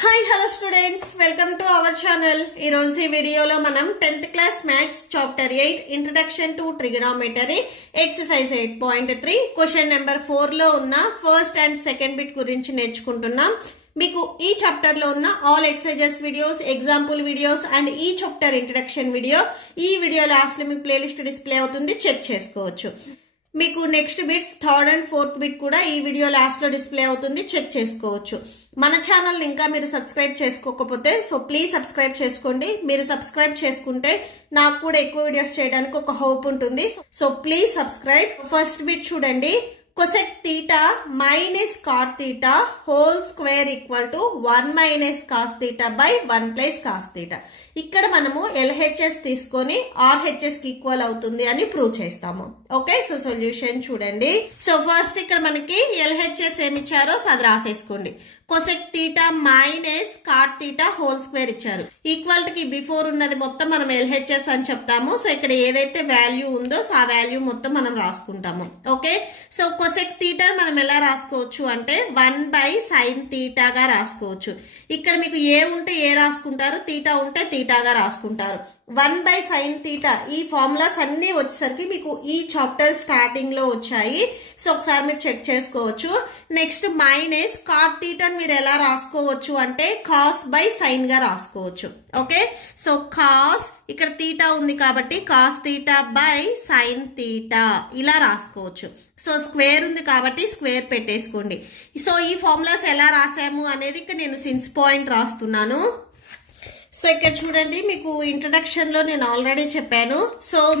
Hi, hello students. Welcome to our channel. ఈ రోజు ఈ వీడియోలో మనం 10th class maths chapter 8 introduction to trigonometry exercise 8.3 question number 4 లో ఉన్న first and second bit గురించి నేర్చుకుంటున్నాం. మీకు ఈ చాప్టర్ లో ఉన్న all exercises videos, example videos and ఈ చాప్టర్ ఇంట్రడక్షన్ వీడియో ఈ వీడియో లాస్ట్ లో మీకు ప్లేలిస్ట్ డిస్ప్లే అవుతుంది, చెక్ చేసుకోవచ్చు. మీకు next bits third and fourth bit కూడా ఈ వీడియో లాస్ట్ లో డిస్ప్లే అవుతుంది, చెక్ చేసుకోవచ్చు. మన ఛానల్ ఇంకా మీరు సబ్స్క్రైబ్ చేసుకోకపోతే ప్లీజ్ సబ్స్క్రైబ్ చేసుకోండి. మీరు సబ్స్క్రైబ్ చేసుకుంటే నాకు కూడా ఎక్కువ వీడియోస్ చేయడానికి ఒక హోప్ ఉంటుంది. Please subscribe. ఫస్ట్ బిట్ చూడండి. cosec theta minus cot theta whole square equal to 1 minus cos theta by 1 plus cos theta. ఇక్కడ మనము LHS తీసుకొని RHS కి ఈక్వల్ అవుతుంది అని ప్రూవ్ చేస్తాము. ఓకే, సొల్యూషన్ చూడండి. ఫస్ట్ ఇక్కడ మనకి LHS ఏమి ఇచ్చారో అది రాసేసుకోండి. cosec theta minus cot theta whole square ఇచ్చారు. ఈక్వల్ కి బిఫోర్ ఉన్నది మొత్తం మనం LHS అని చెప్తాము. ఇక్కడ ఏదైతే వాల్యూ ఉందో ఆ వాల్యూ మొత్తం మనం రాసుకుంటాము. ఓకే, cosec theta మనం ఎలా రాసుకోవచ్చు అంటే 1 by sin theta గా రాసుకోవచ్చు. ఇక్కడ మీకు ఏ ఉంటే ఏ రాసుకుంటారు, తీటా ఉంటే తీటాగా రాసుకుంటారు. 1 by sin theta ఈ ఫార్ములాస్ అన్నీ వచ్చేసరికి మీకు ఈ చాప్టర్ స్టార్టింగ్ లో వచ్చాయి. ఒకసారి మీరు చెక్ చేసుకోవచ్చు. నెక్స్ట్ మైనస్ కాట్ థీటా మీరు ఎలా రాసుకోవచ్చు అంటే కాస్ బై సైన్ గా రాసుకోవచ్చు. ఓకే, కాస్ ఇక్కడ తీటా ఉంది కాబట్టి cos theta by sine theta ఇలా రాసుకోవచ్చు. స్క్వేర్ ఉంది కాబట్టి స్క్వేర్ పెట్టేసుకోండి. ఈ ఫార్ములాస్ ఎలా రాసాము అనేది ఇక్కడ నేను సిన్స్ పాయింట్ రాస్తున్నాను. ఇక్కడ చూడండి, మీకు ఇంట్రడక్షన్ లో నేను ఆల్రెడీ చెప్పాను.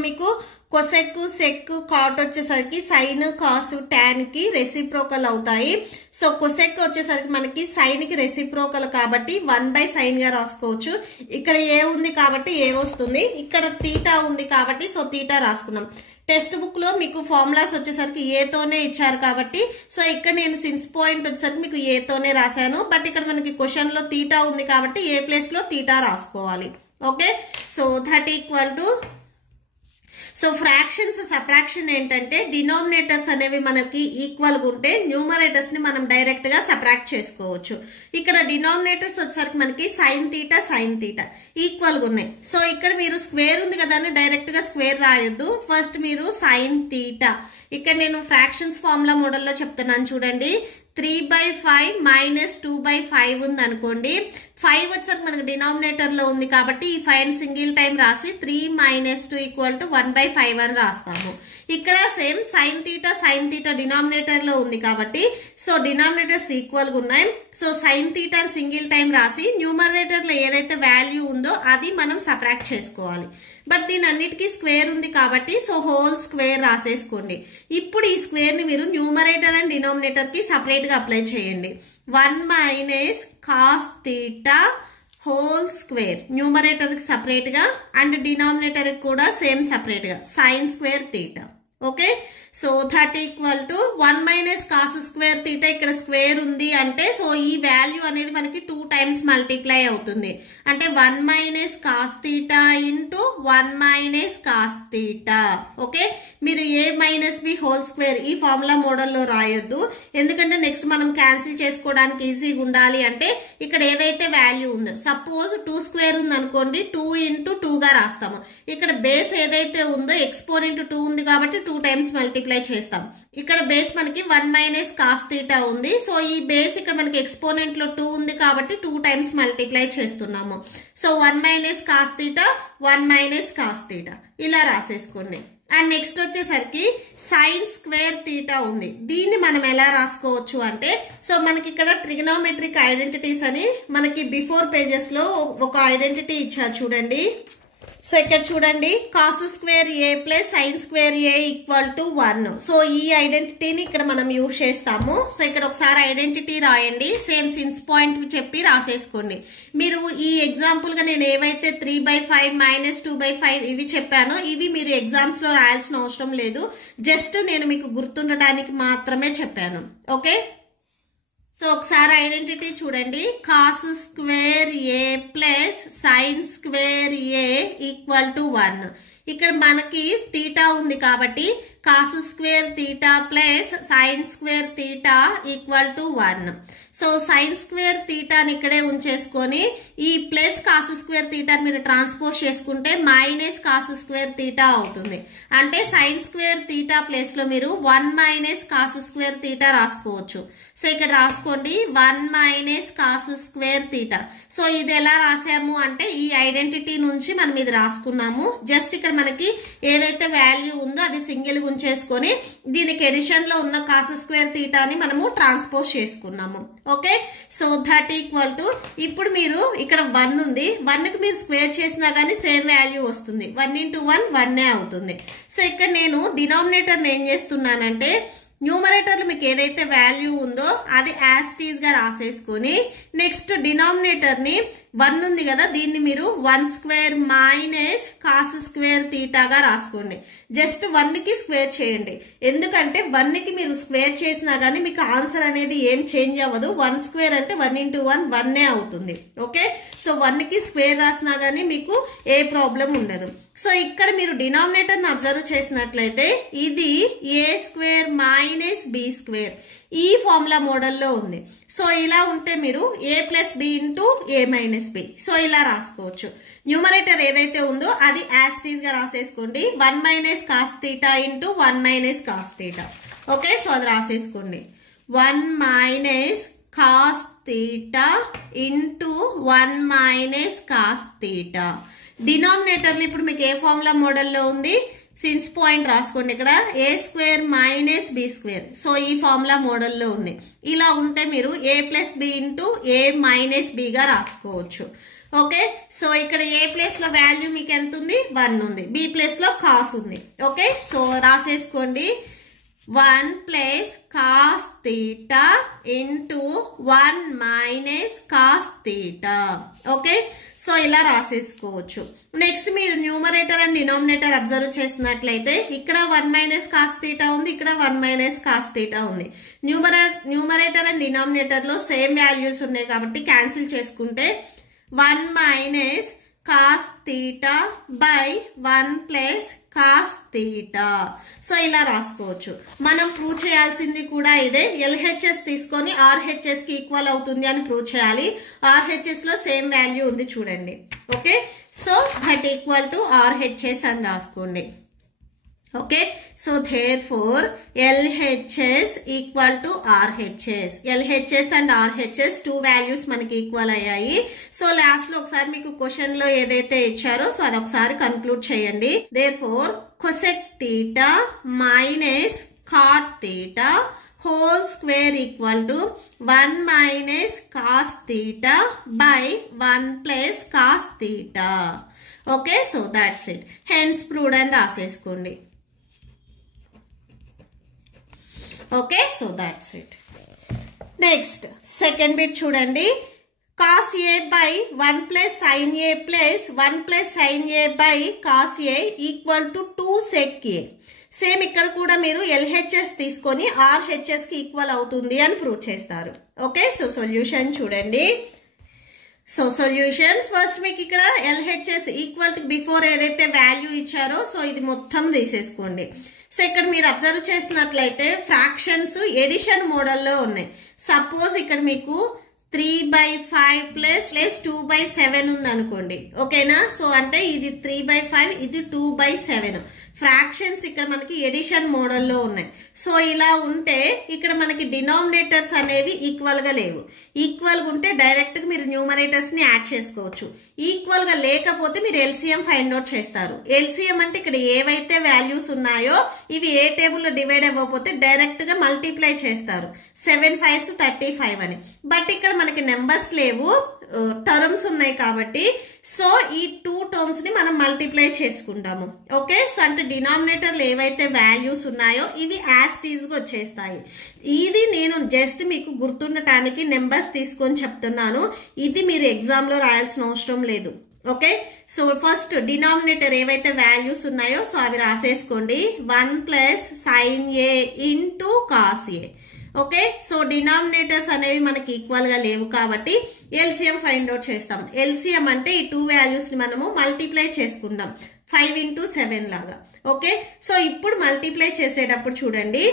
మీకు కొసెక్, సెక్, కాట్ వచ్చేసరికి సైన్, కాస్, టాన్ కి రెసిప్రోకల్ అవుతాయి. కొసెక్ వచ్చేసరికి మనకి సైన్ కి రెసిప్రోకల్ కాబట్టి 1 by సైన్ గా రాసుకోవచ్చు. ఇక్కడ ఏ ఉంది కాబట్టి ఏ వస్తుంది, ఇక్కడ తీటా ఉంది కాబట్టి తీటా రాసుకున్నాం. టెక్స్ట్ బుక్ లో మీకు ఫార్ములాస్ వచ్చేసరికి ఏతోనే ఇచ్చారు కాబట్టి ఇక్కడ నేను సిన్స్ పాయింట్ వచ్చేసరికి మీకు ఏతోనే రాశాను. బట్ ఇక్కడ మనకి క్వశ్చన్ లో తీటా ఉంది కాబట్టి ఏ ప్లేస్ లో తీటా రాసుకోవాలి. Okay, that equal to fractions subtraction ఏంటంటే డినామినేటర్స్ అనేవి మనకి ఈక్వల్ గా ఉంటే న్యూమరేటర్స్ ని మనం డైరెక్ట్ గా సబ్ట్రాక్ట్ చేసుకోవచ్చు. ఇక్కడ డినామినేటర్స్ వచ్చేసరికి మనకి సైన్ తీటా ఈక్వల్ గా ఉన్నాయి. ఇక్కడ మీరు స్క్వేర్ ఉంది కదా అని డైరెక్ట్ గా స్క్వేర్ రాయొద్దు. ఫస్ట్ మీరు సైన్ తీటా, ఇక్కడ నేను ఫ్రాక్షన్స్ ఫార్ములా మోడల్లో చెప్తున్నాను చూడండి. 3/5 minus 2/5 ఉంది అనుకోండి. 5 వచ్చేసరికి మనకు డినామినేటర్ లో ఉంది కాబట్టి ఈ 5 సింగిల్ టైం రాసి 3 minus 2 ఈక్వల్ టు 1/5 అని రాస్తాము. ఇక్కడ సేమ్ సైన్ తీటా డినామినేటర్ లో ఉంది కాబట్టి డినామినేటర్స్ ఈక్వల్ గా ఉన్నాయి. సైన్ తీటా సింగిల్ టైం రాసి న్యూమరేటర్ లో ఏదైతే వాల్యూ ఉందో అది మనం సబ్ట్రాక్ట్ చేసుకోవాలి. బట్ దీని అన్నిటికీ స్క్వేర్ ఉంది కాబట్టి హోల్ స్క్వేర్ రాసేసుకోండి. ఇప్పుడు ఈ స్క్వేర్ ని మీరు న్యూమరేటర్ అండ్ డినామినేటర్ కి సపరేట్ గా అప్లై చేయండి. 1 minus cos theta whole square numerator కి సపరేట్ గా అండ్ డినామినేటర్ కూడా సేమ్ సపరేట్ గా sign square theta. Okay, that equal to 1 minus cos square theta. ఇక్కడ స్క్వేర్ ఉంది అంటే ఈ వాల్యూ అనేది మనకి 2 times మల్టిప్లై అవుతుంది. అంటే 1 minus cos theta into 1 minus cos theta. Okay, మీరు a minus b whole square ఈ ఫార్ములా మోడల్లో రాయొద్దు. ఎందుకంటే నెక్స్ట్ మనం క్యాన్సిల్ చేసుకోవడానికి ఈజీగా ఉండాలి అంటే ఇక్కడ ఏదైతే వాల్యూ ఉందో, సపోజ్ 2 స్క్వేర్ ఉంది అనుకోండి, 2 into 2 గా రాస్తాము. ఇక్కడ బేస్ ఏదైతే ఉందో ఎక్స్పోనెంట్ 2 ఉంది కాబట్టి 2 times మల్టిప్లై చేస్తాం. ఇక్కడ బేస్ మనకి 1 minus cos theta ఉంది. ఈ బేస్ ఇక్కడ మనకి ఎక్స్పోనెంట్ లో 2 ఉంది కాబట్టి 2 times మల్టిప్లై చేస్తున్నాము. 1 minus cos theta 1 minus cos theta ఇలా రాసేసుకోండి. అండ్ నెక్స్ట్ వచ్చేసరికి సైన్ స్క్వేర్ తీటా ఉంది. దీన్ని మనం ఎలా రాసుకోవచ్చు అంటే మనకి ఇక్కడ ట్రిగనోమెట్రిక్ ఐడెంటిటీస్ అని మనకి బిఫోర్ పేజెస్ లో ఒక ఐడెంటిటీ ఇచ్చారు చూడండి. ఇక్కడ చూడండి, cos square A plus sine square A equal to 1. ఈ ఐడెంటిటీని ఇక్కడ మనం యూజ్ చేస్తాము. ఇక్కడ ఒకసారి ఐడెంటిటీ రాయండి, సేమ్ సిన్స్ పాయింట్ చెప్పి రాసేసుకోండి. మీరు ఈ ఎగ్జాంపుల్ గా నేను ఏవైతే 3/5 minus 2/5 ఇవి చెప్పానో ఇవి మీరు ఎగ్జామ్స్ లో రాయాల్సిన అవసరం లేదు. జస్ట్ నేను మీకు గుర్తుండటానికి మాత్రమే చెప్పాను. ఓకే, ఒకసారి ఐడెంటిటీ చూడండి. Cos square A plus sine square A equal to 1. ఇక్కడ మనకి తీటా ఉంది కాబట్టి cos square theta plus sine square theta equal to 1. So sine square తీటాని ఇక్కడే ఉంచేసుకొని ఈ ప్లస్ కాస్ స్క్వేర్ తీటాని మీరు ట్రాన్స్పోజ్ చేసుకుంటే మైనస్ కాస్ స్క్వేర్ తీటా అవుతుంది. అంటే సైన్ స్క్వేర్ తీటా ప్లేస్లో మీరు 1 మైనస్ కాస్ స్క్వేర్ తీటా రాసుకోవచ్చు. సో ఇక్కడ రాసుకోండి 1 minus cos square theta. So ఇది ఎలా రాసాము అంటే ఈ ఐడెంటిటీ నుంచి మనం ఇది రాసుకున్నాము. జస్ట్ ఇక్కడ మనకి ఏదైతే వాల్యూ ఉందో అది సింగిల్గా ఉంచేసుకొని దీనికి ఎడిషన్లో ఉన్న కాస్ స్క్వేర్ తీటాని మనము ట్రాన్స్పోజ్ చేసుకున్నాము. Okay, so that equal to ఇప్పుడు మీరు ఇక్కడ 1 ఉంది, 1కి మీరు స్క్వేర్ చేసినా కానీ సేమ్ వాల్యూ వస్తుంది. 1 into 1 1 అవుతుంది. సో ఇక్కడ నేను డినామినేటర్ని ఏం చేస్తున్నానంటే న్యూమరేటర్లో మీకు ఏదైతే వాల్యూ ఉందో అది యాజ్ ఇట్ ఈజ్ గా రాసేసుకొని నెక్స్ట్ డినామినేటర్ని 1 ఉంది కదా దీన్ని మీరు 1 స్క్వేర్ మైనస్ కాస్ స్క్వేర్ తీటాగా రాసుకోండి. జస్ట్ 1కి స్క్వేర్ చేయండి, ఎందుకంటే 1కి మీరు స్క్వేర్ చేసినా కానీ మీకు ఆన్సర్ అనేది ఏం చేంజ్ అవ్వదు. 1 స్క్వేర్ అంటే 1 into 1 1 అవుతుంది. ఓకే, సో 1కి స్క్వేర్ రాసినా కానీ మీకు ఏ ప్రాబ్లం ఉండదు. సో ఇక్కడ మీరు డినామినేటర్ని అబ్జర్వ్ చేసినట్లయితే ఇది ఏ స్క్వేర్ మైనస్ బి స్క్వేర్ ఈ ఫార్ములా మోడల్లో ఉంది. సో ఇలా ఉంటే మీరు A plus B into A minus B so ఇలా రాసుకోవచ్చు. న్యూమరేటర్ ఏదైతే ఉందో అది యాజ్ ఇట్ ఈజ్ గా రాసేసుకోండి. 1 minus cos theta into 1 minus cos theta. Okay, so అది రాసేసుకోండి. 1 minus cos theta into 1 minus cos theta. డినామినేటర్లు ఇప్పుడు మీకు ఏ ఫార్ములా మోడల్లో ఉంది సిన్స్ పాయింట్ రాసుకోండి. ఇక్కడ A square minus B square so ఈ ఫార్ములా మోడల్లో ఉంది. ఇలా ఉంటే మీరు A plus B into A minus బిగా రాసుకోవచ్చు. ఓకే, సో ఇక్కడ ఏ ప్లేస్లో వాల్యూ మీకు ఎంత ఉంది 1 ఉంది, బి ప్లేస్లో కాస్ ఉంది. ఓకే, సో రాసేసుకోండి 1 plus cos theta into 1 minus cos theta. Okay, so ఇలా రాసేసుకోవచ్చు. నెక్స్ట్ మీరు న్యూమరేటర్ అండ్ డినామినేటర్ అబ్జర్వ్ చేస్తున్నట్లయితే ఇక్కడ 1 మైనస్ కాస్ తీటా ఉంది, ఇక్కడ 1 మైనస్ కాస్ తీటా ఉంది. న్యూమరేటర్ అండ్ డినామినేటర్లో సేమ్ వాల్యూస్ ఉన్నాయి కాబట్టి క్యాన్సిల్ చేసుకుంటే 1 minus cos theta by 1 plus cos theta. So ఇలా రాసుకోవచ్చు. మనం ప్రూవ్ చేయాల్సింది కూడా ఇదే. ఎల్హెచ్ఎస్ తీసుకొని ఆర్హెచ్ఎస్కి ఈక్వల్ అవుతుంది అని ప్రూవ్ చేయాలి. ఆర్హెచ్ఎస్లో సేమ్ వాల్యూ ఉంది చూడండి. Okay, so that equal to RHS అని రాసుకోండి. Okay, so therefore LHS equal to RHS. LHS and RHS 2 values మనకి ఈక్వల్ అయ్యాయి. సో లాస్ట్లో ఒకసారి మీకు క్వశ్చన్లో ఏదైతే ఇచ్చారో సో అది ఒకసారి కన్క్లూడ్ చేయండి. therefore cosec theta minus cot theta whole square equal to 1 minus cos theta by 1 plus cos theta. Okay, so that's it. Hence proved అని రాసేసుకోండి. Okay, so that's it. Next second bit చూడండి. Cos A by 1 plus sine A plus 1 plus sine A by cos A equal to 2 sec A. Same ఇక్కడ కూడా మీరు LHS తీసుకొని ఆర్హెచ్ఎస్కి equal అవుతుంది అని prove చేస్తారు. ఓకే, సో సొల్యూషన్ చూడండి. So solution first మీకు ఇక్కడ ఎల్హెచ్ఎస్ ఈక్వల్ టు బిఫోర్ ఏదైతే వాల్యూ ఇచ్చారో సో ఇది మొత్తం తీసేసుకోండి. సో ఇక్కడ మీరు అబ్జర్వ్ చేసినట్లయితే ఫ్రాక్షన్స్ ఎడిషన్ మోడల్లో ఉన్నాయి. సపోజ్ ఇక్కడ మీకు 3/5 ప్లస్ 2/7 ఉంది అనుకోండి. ఓకేనా, సో అంటే ఇది 3/5 ఇది 2/7. ఫ్రాక్షన్స్ ఇక్కడ మనకి ఎడిషన్ మోడల్లో ఉన్నాయి. సో ఇలా ఉంటే ఇక్కడ మనకి డినామినేటర్స్ అనేవి ఈక్వల్గా లేవు. ఈక్వల్గా ఉంటే డైరెక్ట్గా మీరు న్యూమరేటర్స్ని యాడ్ చేసుకోవచ్చు. ఈక్వల్గా లేకపోతే మీరు ఎల్సిఎం ఫైండ్ అవుట్ చేస్తారు. ఎల్సిఎం అంటే ఇక్కడ ఏవైతే వాల్యూస్ ఉన్నాయో ఇవి ఏ టేబుల్లో డివైడ్ అవ్వకపోతే డైరెక్ట్గా మల్టిప్లై చేస్తారు. 7 5s 35 అని. బట్ ఇక్కడ మనకి నెంబర్స్ లేవు, టర్మ్స్ ఉన్నాయి కాబట్టి సో ఈ 2 టర్మ్స్ ని మనం మల్టిప్లై చేసుకుంటాము. ఓకే, సో అంటే డినామినేటర్లు ఏవైతే వాల్యూస్ ఉన్నాయో ఇవి యాజ్ ఇట్ ఈజ్ గా వచ్చేస్తాయి. ఇది నేను జస్ట్ మీకు గుర్తుండటానికి నెంబర్స్ తీసుకొని చెప్తున్నాను. ఇది మీరు ఎగ్జామ్ లో రాయాల్సిన అవసరం లేదు. ఓకే, సో ఫస్ట్ డినామినేటర్ ఏవైతే వాల్యూస్ ఉన్నాయో సో అవి రాసేసుకోండి. 1 plus sine A into cos A. Okay, so denominators అనేవి మనకి ఈక్వల్ గా లేవు కాబట్టి ఎల్సిఎం ఫైండ్ అవుట్ చేస్తాం. ఎల్సిఎం అంటే ఈ 2 వాల్యూస్ ని మనము మల్టిప్లై చేసుకుంటాం 5 into 7 లాగా. ఓకే, సో ఇప్పుడు మల్టిప్లై చేసేటప్పుడు చూడండి,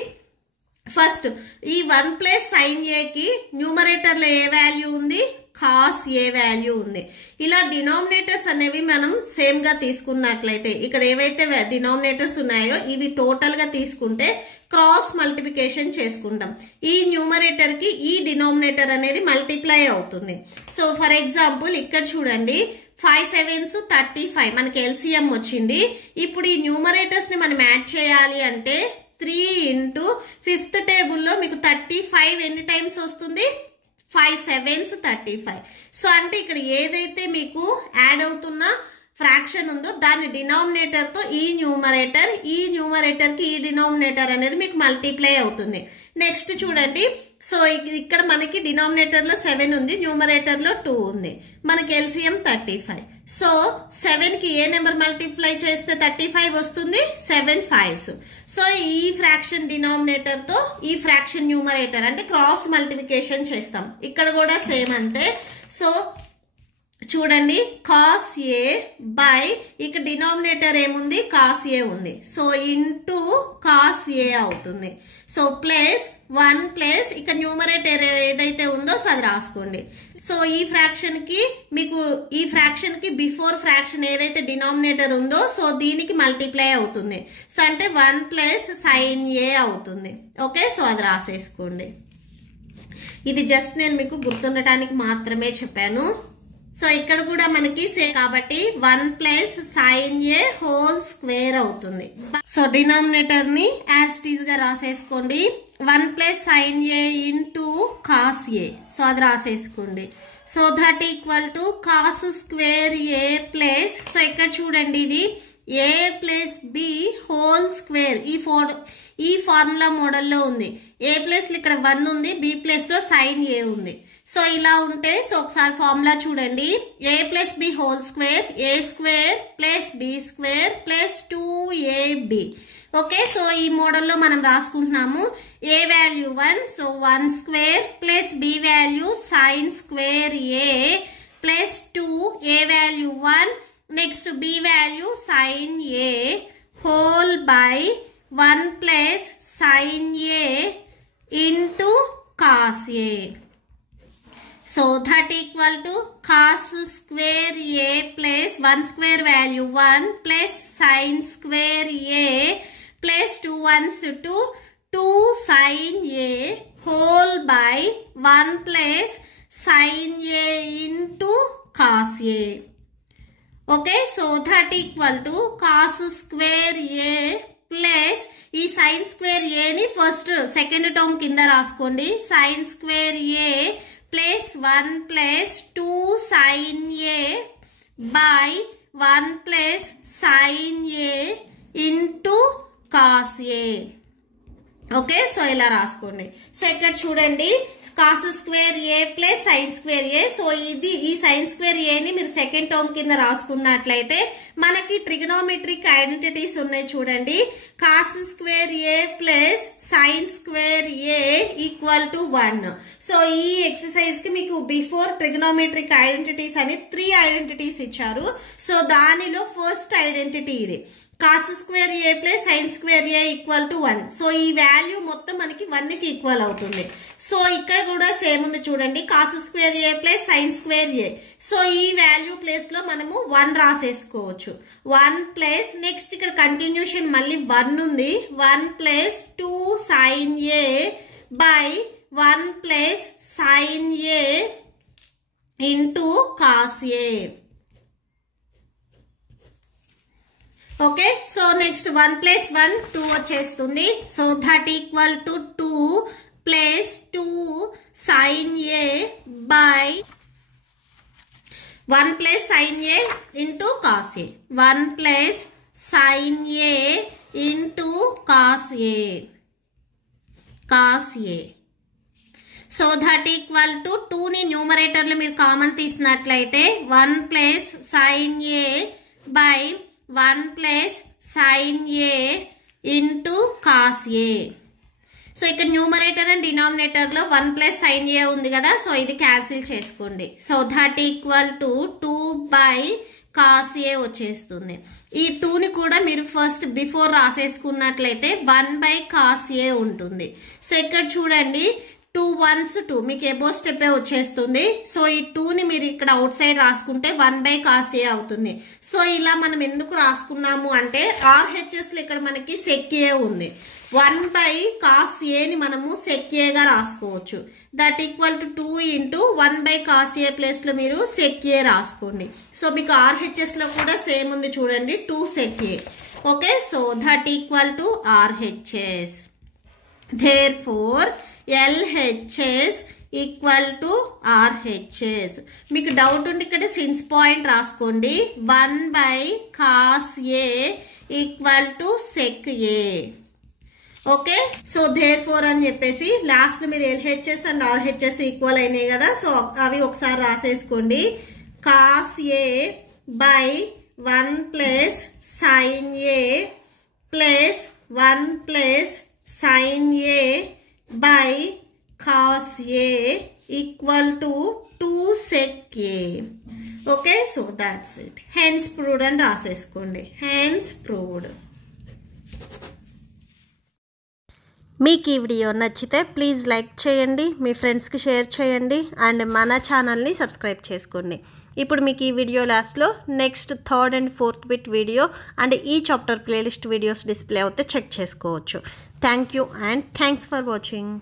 ఫస్ట్ ఈ 1 ప్లస్ సైన్ ఏకి న్యూమరేటర్లో ఏ వాల్యూ ఉంది, కాస్ ఏ వాల్యూ ఉంది. ఇలా డినామినేటర్స్ అనేవి మనం సేమ్గా తీసుకున్నట్లయితే ఇక్కడ ఏవైతే డినామినేటర్స్ ఉన్నాయో ఇవి టోటల్గా తీసుకుంటే క్రాస్ మల్టిప్లికేషన్ చేసుకుంటాం. ఈ న్యూమరేటర్కి ఈ డినామినేటర్ అనేది మల్టిప్లై అవుతుంది. సో ఫర్ ఎగ్జాంపుల్ ఇక్కడ చూడండి, 5 7s 35 మనకి ఎల్సిఎం వచ్చింది. ఇప్పుడు ఈ న్యూమరేటర్స్ని మనం యాడ్ చేయాలి అంటే 3 ఇంటూ 5th టేబుల్లో మీకు 35 ఎన్ని టైమ్స్ వస్తుంది, 5 7s 35. సో అంటే ఇక్కడ ఏదైతే మీకు యాడ్ అవుతున్న ఫ్రాక్షన్ ఉందో దాని డినామినేటర్తో ఈ న్యూమరేటర్కి ఈ డినామినేటర్ అనేది మీకు మల్టిప్లై అవుతుంది. నెక్స్ట్ చూడండి, సో ఇక్కడ మనకి డినామినేటర్లో 7 ఉంది, న్యూమరేటర్లో 2 ఉంది, మనకి ఎల్సిఎం 35. సో 7కి ఏ నెంబర్ మల్టిప్లై చేస్తే 35 వస్తుంది, 7 5s. సో ఈ ఫ్రాక్షన్ డినామినేటర్తో ఈ ఫ్రాక్షన్ న్యూమరేటర్ అంటే క్రాస్ మల్టిప్లికేషన్ చేస్తాం. ఇక్కడ కూడా సేమ్ అంతే. సో చూడండి, కాస్ ఏ బై ఇక్కడ డినామినేటర్ ఏముంది, కాస్ ఏ ఉంది, సో ఇంటూ కాస్ ఏ అవుతుంది. సో ప్లస్ 1 ప్లస్ ఇక్కడ న్యూమరేటర్ ఏదైతే ఉందో సో అది రాసుకోండి. సో ఈ ఫ్రాక్షన్కి బిఫోర్ ఫ్రాక్షన్ ఏదైతే డినామినేటర్ ఉందో సో దీనికి మల్టిప్లై అవుతుంది. సో అంటే 1 ప్లస్ సైన్ ఏ అవుతుంది. ఓకే, సో అది రాసేసుకోండి. ఇది జస్ట్ నేను మీకు గుర్తుండటానికి మాత్రమే చెప్పాను. సో ఇక్కడ కూడా మనకి కాబట్టి 1 plus sine A whole square అవుతుంది. సో డినామినేటర్ ని యాజ్ ఇట్ ఈజ్ గా రాసేసుకోండి. 1 plus sine A into cos A, so అది రాసేసుకోండి. So that equal to cos square A plus, so ఇక్కడ చూడండి ఇది A plus B whole square ఈ ఫార్ములా మోడల్లో ఉంది. ఏ ప్లస్లో ఇక్కడ 1 ఉంది, బి ప్లస్లో సైన్ ఏ ఉంది. సో ఇలా ఉంటే సో ఒకసారి ఫార్ములా చూడండి, A plus B whole square A square plus B square plus 2ab. Okay, so ఈ మోడల్లో మనం రాసుకుంటున్నాము. A value 1, so 1 square plus B value sine square A plus 2, A value 1 next B value sine A whole by 1 plus sine A into cos A. So that equal to cos square a plus 1 square value 1 plus sin square a plus 2 1s 2 sin a whole by 1 plus sin a into cos a. Okay, so that equal to cos square a plus ఈ sin square a ని first second term కింద రాసుకోండి. sin square a plus 1 plus 2 sin a by 1 plus sin a into cos a. Okay, so ఇలా రాసుకోండి. So ఇక్కడ చూడండి, cos square A plus sine square A. So ఈ sine square ఏని మీరు సెకండ్ టర్మ్ కింద రాసుకున్నట్లయితే మనకి ట్రిగనోమెట్రిక్ ఐడెంటిటీస్ ఉన్నాయి చూడండి. Cos square A plus sine square A equal to 1. So ఈ ఎక్సర్సైజ్కి మీకు బిఫోర్ ట్రిగనోమెట్రిక్ ఐడెంటిటీస్ అని 3 ఐడెంటిటీస్ ఇచ్చారు. సో దానిలో ఫస్ట్ ఐడెంటిటీ ఇది, cos square A plus sine square A equal to 1. So ఈ వాల్యూ మొత్తం మనకి 1కి ఈక్వల్ అవుతుంది. సో ఇక్కడ కూడా సేమ్ ఉంది చూడండి, cos square A plus sine square A. So ఈ వాల్యూ ప్లేస్లో మనము 1 రాసేసుకోవచ్చు. 1 ప్లస్ నెక్స్ట్ ఇక్కడ కంటిన్యూషన్ మళ్ళీ 1 ఉంది, 1 plus 2 sine A by 1 plus sine A into cos A. Okay, so next 1 plus 1 2 వచ్చేస్తుంది. So that equal to 2 plus 2 sine A by 1 plus sine A into cos A. 1 plus sine A into cos A. So that equal to 2ని న్యూమరేటర్లో మీరు common తీసినట్లయితే 1 plus sine A by 1 plus sine A into cos A. So ఇక్కడ numerator and డినామినేటర్లో 1 plus sine A ఉంది కదా, so ఇది cancel చేసుకోండి. So that equal to 2 by cos A వచ్చేస్తుంది. ఈ 2ని కూడా మీరు ఫస్ట్ బిఫోర్ రాసేసుకున్నట్లయితే 1 బై కాస్ ఏ ఉంటుంది. సో ఇక్కడ చూడండి 2 1s 2 మీకు ఎబో స్టెప్పే వచ్చేస్తుంది. సో ఈ 2ని మీరు ఇక్కడ అవుట్ సైడ్ రాసుకుంటే 1 బై కాస్ ఏ అవుతుంది. సో ఇలా మనం ఎందుకు రాసుకున్నాము అంటే ఆర్హెచ్ఎస్లో ఇక్కడ మనకి సెక్ ఏ ఉంది. 1 బై కాస్ ఏని మనము సెక్ ఏగా రాసుకోవచ్చు. That equal to 2 into 1 by cos ఏ ప్లేస్లో మీరు సెక్ ఏ రాసుకోండి. సో మీకు ఆర్హెచ్ఎస్లో కూడా సేమ్ ఉంది చూడండి, 2 sec A. Okay, so that equal to RHS. Therefore LHS equal to RHS. మీకు డౌట్ ఉంటే ఇక్కడ సిన్స్ పాయింట్ రాసుకోండి. 1 by cos A equal to sec A. Okay, so therefore అని చెప్పేసి లాస్ట్లో మీరు ఎల్హెచ్ఎస్ అండ్ ఆర్హెచ్ఎస్ ఈక్వల్ అయినాయి కదా, సో అవి ఒకసారి రాసేసుకోండి. Cos A by 1 plus sine A plus 1 plus sine A by cos A equal to 2 sec A. Okay, so that's it. Hence proved అని రాసేసుకోండి. Hence proved. మీకు ఈ వీడియో నచ్చితే ప్లీజ్ లైక్ చేయండి, మీ ఫ్రెండ్స్కి షేర్ చేయండి అండ్ మన ఛానల్ని సబ్స్క్రైబ్ చేసుకోండి. ఇప్పుడు మీకు ఈ వీడియో లాస్ట్లో next 3rd and 4th bit video and ఈ చాప్టర్ ప్లేలిస్ట్ వీడియోస్ డిస్ప్లే అవుతే చెక్ చేసుకోవచ్చు. Thank you and thanks for watching.